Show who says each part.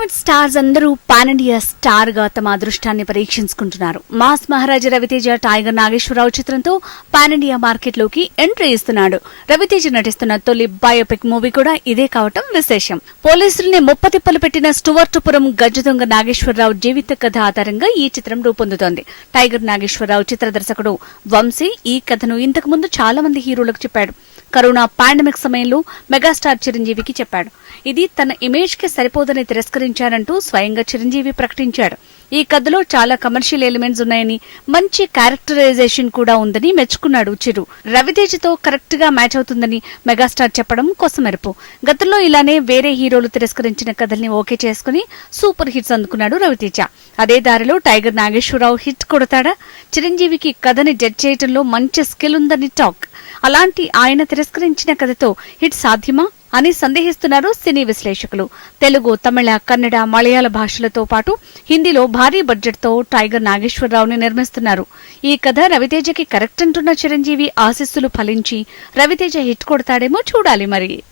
Speaker 1: Bollywood stars అందరూ pan India స్టార్గా తమ అదృష్టాన్ని పరీక్షించుకుంటున్నారు. మాస్ మహారాజా రవితేజ టైగర్ నాగేశ్వరరావు చిత్రంతో పాన్ ఇండియా మార్కెట్లోకి ఎంట్రీ ఇస్తున్నాడు. రవితేజ నటిస్తున్న తొలి బయోపిక్ మూవీ కూడా ఇదే కావటం విశేషం. పోలీసుల్ని ముప్పతిప్పలు పెట్టిన స్టువర్టుపురం గజ్జ దొంగ నాగేశ్వరరావు జీవిత కథ ఆధారంగా ఈ చిత్రం రూపొందుతోంది. టైగర్ నాగేశ్వరరావు చిత్ర దర్శకుడు వంశీ ఈ కథను ఇంతకు ముందు చాలా మంది హీరోలకు చెప్పాడు. కరోనా పాండమిక్ సమయంలో మెగాస్టార్ చిరంజీవికి చెప్పాడు. ఇది తన ఇమేజ్కి సరిపోదని తిరస్కరించారంటూ స్వయంగా చిరంజీవి ప్రకటించాడు. ఈ కథలో చాలా కమర్షియల్ ఎలిమెంట్స్ ఉన్నాయని మంచి క్యారెక్టరైజేషన్ కూడా ఉందని మెచ్చుకున్నాడు చిరు. రవితేజతో కరెక్ట్గా మ్యాచ్ అవుతుందని మెగాస్టార్ చెప్పడం కొసమెరుపు గతంలో ఇలానే వేరే హీరోలు తిరస్కరించిన కథల్ని ఓకే చేసుకుని సూపర్ హిట్స్ అందుకున్నాడు రవితేజ. అదే దారిలో టైగర్ నాగేశ్వరరావు హిట్ కొడతాడా? చిరంజీవికి కథని జడ్జ్ చేయడంలో మంచి స్కిల్ ఉందని టాక్ అలాంటి ఆయన తిరస్కరించిన కథతో హిట్ సాధ్యమా? అని సందేహిస్తున్నారు సినీ విశ్లేషకులు. తెలుగు తమిళ కన్నడ మలయాళ భాషలతో పాటు హిందీలో భారీ బడ్జెట్తో టైగర్ నాగేశ్వరరావుని నిర్మిస్తున్నారు. ఈ కథ రవితేజకి కరెక్ట్ అంటున్న చిరంజీవి ఆశీస్సులు ఫలించి రవితేజ హిట్ కొడతాడేమో చూడాలి మరి.